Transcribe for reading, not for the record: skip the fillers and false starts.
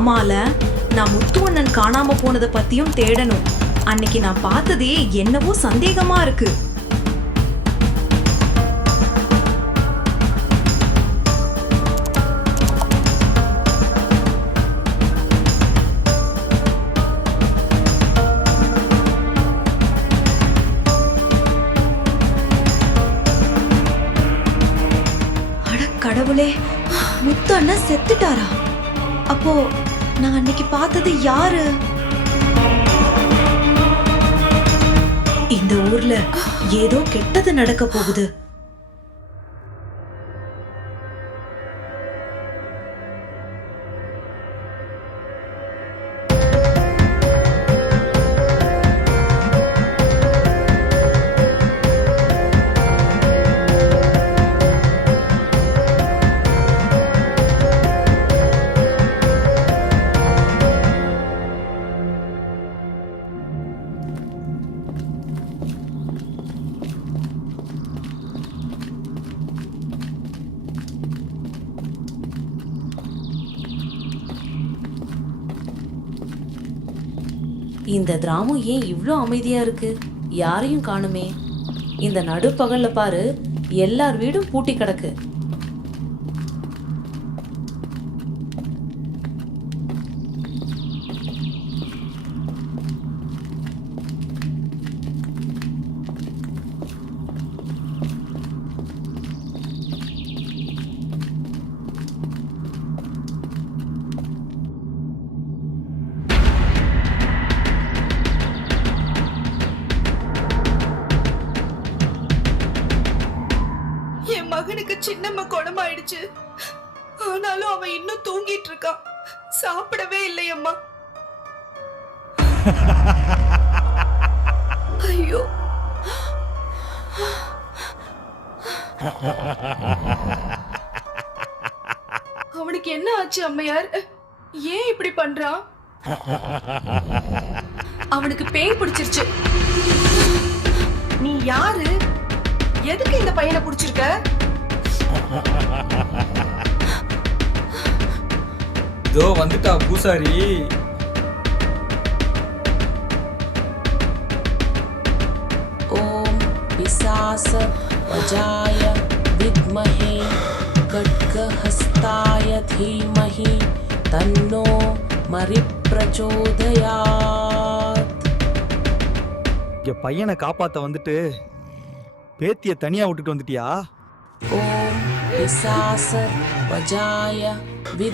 ஆமால, நான் முத்து அண்ணன் காணாம போனதை பத்தியும் தேடணும். அன்னைக்கு நான் பார்த்ததே என்னவோ சந்தேகமா இருக்கு. அட கடவுளே, முத்து அண்ணன் செத்துட்டாரா? அப்போ நான் அன்னைக்கு பார்த்தது யாரு? இந்த ஊர்ல ஏதோ கெட்டது நடக்க போகுது. இந்த கிராமம் ஏன் இவ்ளோ அமைதியா இருக்கு? யாரையும் காணுமே. இந்த நடுப்பகல்ல பாரு, எல்லார் வீடும் பூட்டி கிடக்கு. மகனுக்கு சின்னம்மா குணமாயிடுச்சு. ஆனாலும் அவன் இன்னும் தூங்கிட்டு இருக்கான். சாப்பிடவே இல்லையம்மா. ஐயோ, அவனுக்கு என்ன ஆச்சு அம்மையார்? ஏன் இப்படி பண்றான்? அவனுக்கு பேய் பிடிச்சிருச்சு. நீ யாரு? எதுக்கு இந்த பையனை பிடிச்சிருக்க? இதோ வந்துட்டா பூசாரி. ஓம் பிசாச வஜாய வித்மஹே கட்கஹஸ்தாய தீமஹி தன்னோ மரி பிரச்சோதயாத். இங்க பையனை காப்பாத்த வந்துட்டு பேத்திய தனியா விட்டுட்டு வந்துட்டியா? ஓம் பிசாச வஜாய